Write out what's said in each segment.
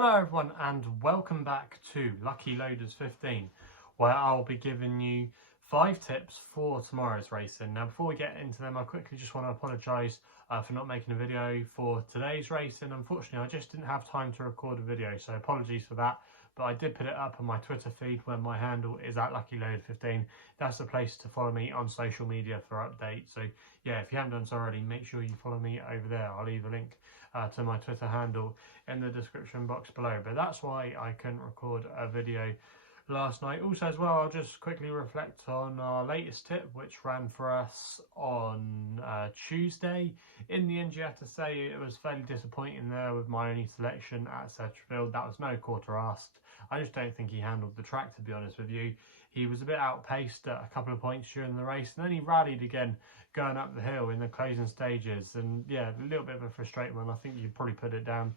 Hello everyone and welcome back to Lucky Loaders 15, where I'll be giving you 5 tips for tomorrow's racing. Now before we get into them, I quickly just want to apologise for not making a video for today's racing. Unfortunately, I just didn't have time to record a video, so apologies for that. But I did put it up on my Twitter feed where my handle is at LuckyLoader15. That's the place to follow me on social media for updates. So yeah, if you haven't done so already, make sure you follow me over there. I'll leave a link to my Twitter handle in the description box below. But that's why I couldn't record a video last night. Also as well, I'll just quickly reflect on our latest tip, which ran for us on Tuesday. In the end, you have to say it was fairly disappointing there with my only selection at Sedgefield. That was no quarter asked. I just don't think he handled the track, to be honest with you. He was a bit outpaced at a couple of points during the race, and then he rallied again going up the hill in the closing stages. And yeah, a little bit of a frustrating one. I think you'd probably put it down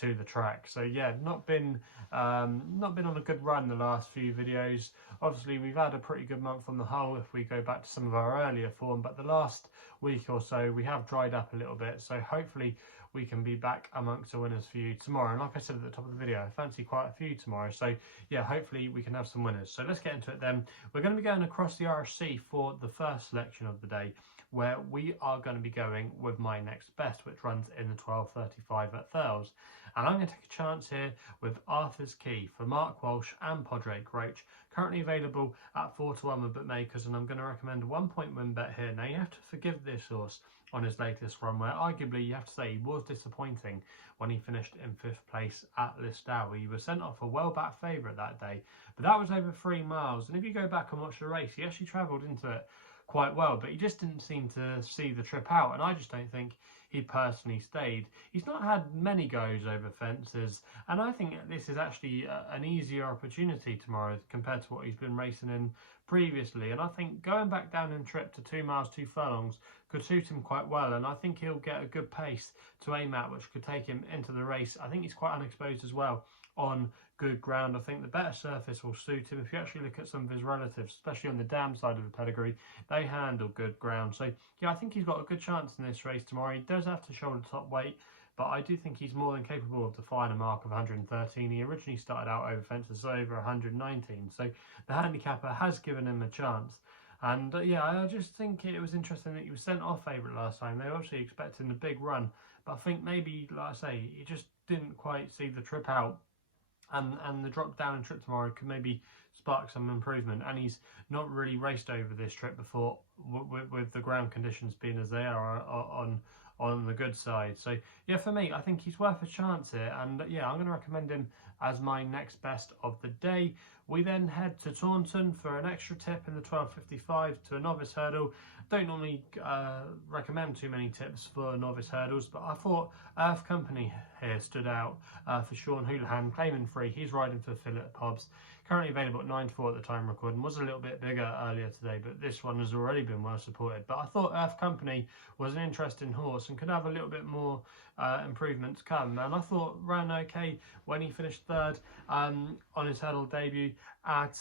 to the track. So yeah, not been on a good run the last few videos. Obviously we've had a pretty good month on the whole if we go back to some of our earlier form, but the last week or so we have dried up a little bit, so hopefully we can be back amongst the winners for you tomorrow. And like I said at the top of the video, I fancy quite a few tomorrow, so yeah, hopefully we can have some winners. So let's get into it then. We're going to be going across the RSC for the first selection of the day, where we are going to be going with my next best, which runs in the 12:35 at Thurles. And I'm going to take a chance here with Arthur's Quay for Mark Walsh and Padraig Roach, currently available at 4-1 with bookmakers, and I'm going to recommend a 1-point win bet here. Now you have to forgive this horse on his latest run, where arguably you have to say he was disappointing when he finished in 5th place at Listowel. He was sent off a well-backed favourite that day, but that was over 3 miles, and if you go back and watch the race, he actually travelled into it quite well, but he just didn't seem to see the trip out, and I just don't think he personally stayed. He's not had many goes over fences, and I think this is actually an easier opportunity tomorrow compared to what he's been racing in previously. And I think going back down in trip to 2 miles 2 furlongs could suit him quite well, and I think he'll get a good pace to aim at, which could take him into the race. I think he's quite unexposed as well on good ground. I think the better surface will suit him. If you actually look at some of his relatives, especially on the dam side of the pedigree, they handle good ground. So yeah, I think he's got a good chance in this race tomorrow. He does have to shoulder top weight, but I do think he's more than capable of defying a mark of 113. He originally started out over fences over 119, so the handicapper has given him a chance. And yeah, I just think it was interesting that he was sent off favourite last time. They were obviously expecting a big run, but I think maybe, like I say, he just didn't quite see the trip out. And the drop down and trip tomorrow could maybe spark some improvement. And he's not really raced over this trip before, with the ground conditions being as they are on the good side. So yeah, for me, I think he's worth a chance here, and yeah, I'm going to recommend him as my next best of the day. We then head to Taunton for an extra tip in the 12:55 to a novice hurdle. Don't normally recommend too many tips for novice hurdles, but I thought Earth Company here stood out for Sean Houlihan, claiming free. He's riding for Philip Hobbs, currently available at 9-4 at the time recording. Was a little bit bigger earlier today, but this one has already been well supported. But I thought Earth Company was an interesting horse and could have a little bit more improvement to come. And I thought ran okay when he finished third on his hurdle debut at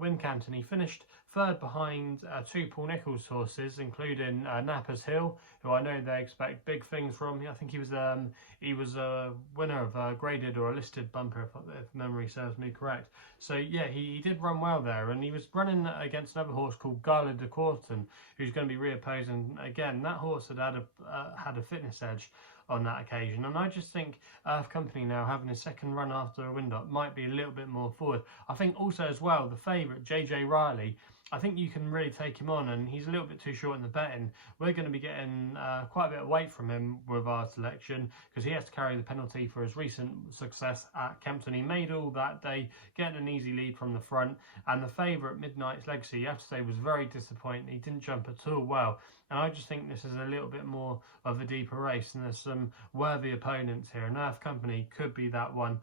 Wincanton. He finished third behind 2 Paul Nicholls horses, including Napper's Hill, who I know they expect big things from. I think he was a winner of a graded or a listed bumper, if memory serves me correct. So yeah, he did run well there, and he was running against another horse called Gala de Courton, who's going to be reopposing again. That horse had a fitness edge on that occasion, and I just think Earth Company now having his second run after a wind-up might be a little bit more forward. I think also as well the favourite JJ Riley, I think you can really take him on, and he's a little bit too short in the betting. We're going to be getting quite a bit of weight from him with our selection, because he has to carry the penalty for his recent success at Kempton. He made all that day, getting an easy lead from the front, and the favourite Midnight's Legacy, you have to say, was very disappointing. He didn't jump at all well, and I just think this is a little bit more of a deeper race, and there's some worthy opponents here, and Earth Company could be that one.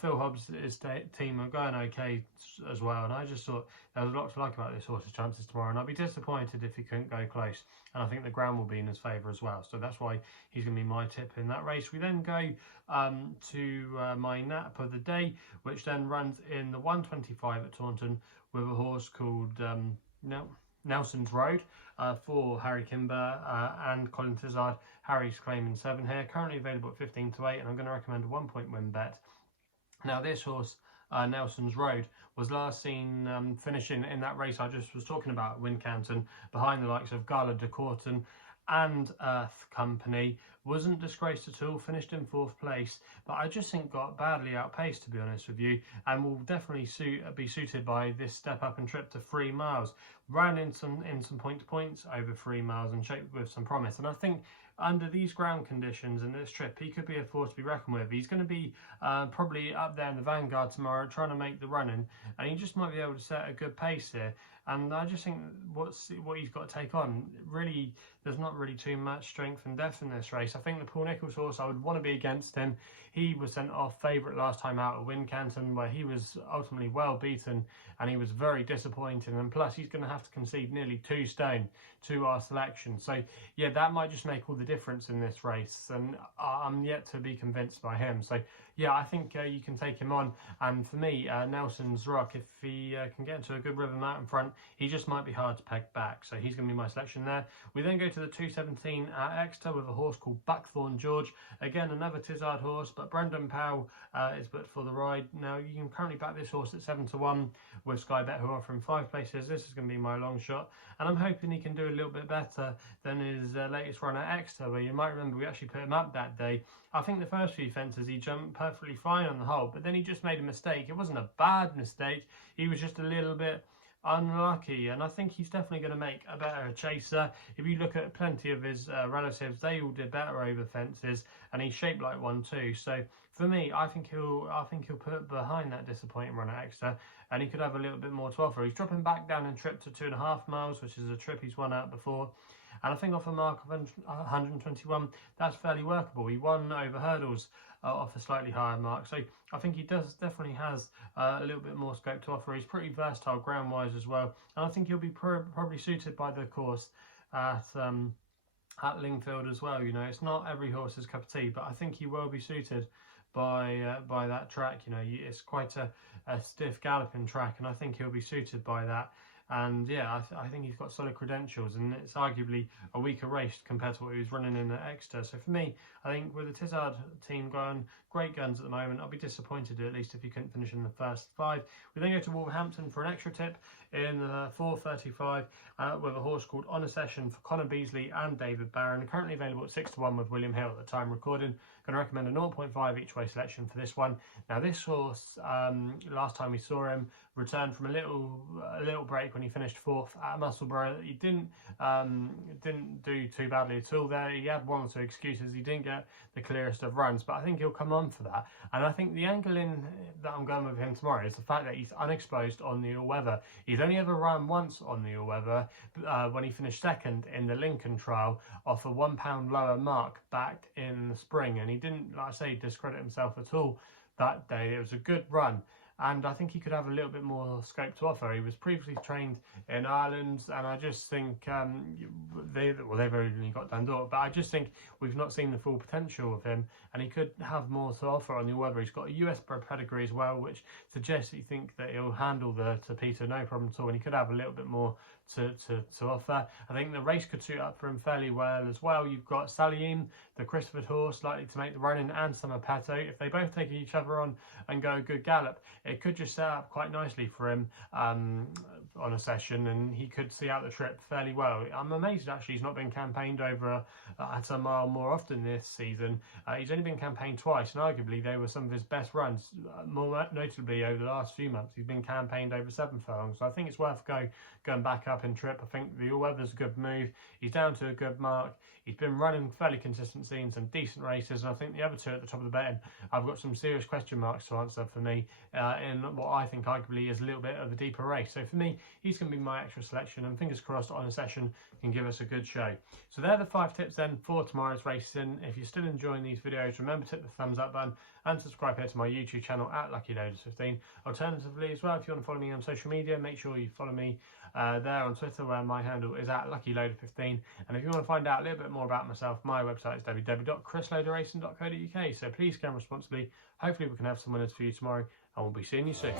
Phil Hobbs' team are going okay as well, and I just thought there was a lot to like about this horse's chances tomorrow, and I'd be disappointed if he couldn't go close, and I think the ground will be in his favour as well, so that's why he's going to be my tip in that race. We then go to my nap of the day, which then runs in the 1:25 at Taunton with a horse called Nelson's Road. for Harry Kimber and Colin Tizard. Harry's claiming 7 here, currently available at 15 to 8, and I'm going to recommend a 1-point win bet. Now this horse, Nelson's Road, was last seen finishing in that race I just was talking about, Wincanton, behind the likes of Gala de Courton and Earth Company. Wasn't disgraced at all, finished in 4th place, but I just think got badly outpaced, to be honest with you, and will definitely be suited by this step up and trip to 3 miles. Ran in some point to points over 3 miles and shaped with some promise, and I think under these ground conditions and this trip, he could be a force to be reckoned with. He's going to be probably up there in the vanguard tomorrow, trying to make the run-in, and he just might be able to set a good pace here. And I just think what he's got to take on, really, there's not really too much strength and depth in this race. I think the Paul Nicholls horse, I would want to be against him. He was sent off favourite last time out at Wincanton, where he was ultimately well beaten, and he was very disappointing. And plus, he's going to have to concede nearly 2 stone to our selection. So, yeah, that might just make all the difference in this race, and I'm yet to be convinced by him. So, yeah, I think you can take him on. And for me, Nelson's Rock, if he can get into a good rhythm out in front, he just might be hard to peg back. So he's going to be my selection there. We then go to the 2:17 at Exeter with a horse called Buckthorn George. Again, another Tizard horse, but Brendan Powell is booked for the ride. Now, you can currently back this horse at 7 to 1 with SkyBet, who are offering 5 places. This is going to be my long shot, and I'm hoping he can do a little bit better than his latest run at Exeter, where you might remember we actually put him up that day. I think the first few fences he jumped perfectly fine on the whole, but then he just made a mistake. It wasn't a bad mistake, he was just a little bit unlucky, and I think he's definitely going to make a better chaser. If you look at plenty of his relatives, they all did better over fences, and he's shaped like one too. So for me, I think he'll put behind that disappointing run at Exeter, and he could have a little bit more to offer. He's dropping back down in trip to 2.5 miles, which is a trip he's won out before. And I think off a mark of 121, that's fairly workable. He won over hurdles off a slightly higher mark. So I think he definitely has a little bit more scope to offer. He's pretty versatile ground-wise as well. And I think he'll be probably suited by the course at Lingfield as well. You know, it's not every horse's cup of tea, but I think he will be suited by that track. You know, it's quite a stiff galloping track, and I think he'll be suited by that. And yeah, I think he's got solid credentials, and it's arguably a weaker race compared to what he was running in at Exeter. So for me, I think with the Tizard team going great guns at the moment, I'll be disappointed at least if he couldn't finish in the first 5. We then go to Wolverhampton for an extra tip in 4:35 with a horse called On a Session for Connor Beasley and David Barron, currently available at 6 to 1 with William Hill at the time recording. Going to recommend a 0.5 each way selection for this one. Now this horse, last time we saw him, returned from a little break when he finished 4th at Musselburgh. He didn't do too badly at all there. He had 1 or 2 excuses. He didn't get the clearest of runs, but I think he'll come on for that. And I think the angle in that I'm going with him tomorrow is the fact that he's unexposed on the all-weather. He's only ever run once on the all-weather when he finished 2nd in the Lincoln trial off a £1 lower mark back in the spring, and he didn't, like I say, discredit himself at all that day. It was a good run, and I think he could have a little bit more scope to offer. He was previously trained in Ireland, and I just think they've only got Dundalk, but I just think we've not seen the full potential of him, and he could have more to offer on the weather. He's got a US pedigree as well, which suggests you think that he'll handle the Peter no problem at all, and he could have a little bit more to offer. I think the race could suit up for him fairly well as well. You've got Salim, the Christopher horse, likely to make the run-in, and Summer Pato. If they both take each other on and go a good gallop, it could just set up quite nicely for him on a session, and he could see out the trip fairly well. I'm amazed actually he's not been campaigned over at a mile more often this season. He's only been campaigned twice, and arguably they were some of his best runs, more notably over the last few months. He's been campaigned over 7 furlongs, so I think it's worth going back up in trip. I think the all-weather's a good move. He's down to a good mark. He's been running fairly consistency in some decent races, and I think the other 2 at the top of the betting, I've got some serious question marks to answer for me in what I think arguably is a little bit of a deeper race. So for me, he's going to be my extra selection, and fingers crossed On a Session can give us a good show. So they're the 5 tips then for tomorrow's racing. If you're still enjoying these videos, remember to hit the thumbs up button and subscribe here to my YouTube channel at LuckyLoaders15. Alternatively as well, if you want to follow me on social media, make sure you follow me there on Twitter, where my handle is at LuckyLoader15. And if you want to find out a little bit more about myself, my website is www.chrisloaderracing.co.uk. So please game responsibly. Hopefully we can have some winners for you tomorrow, and we'll be seeing you soon.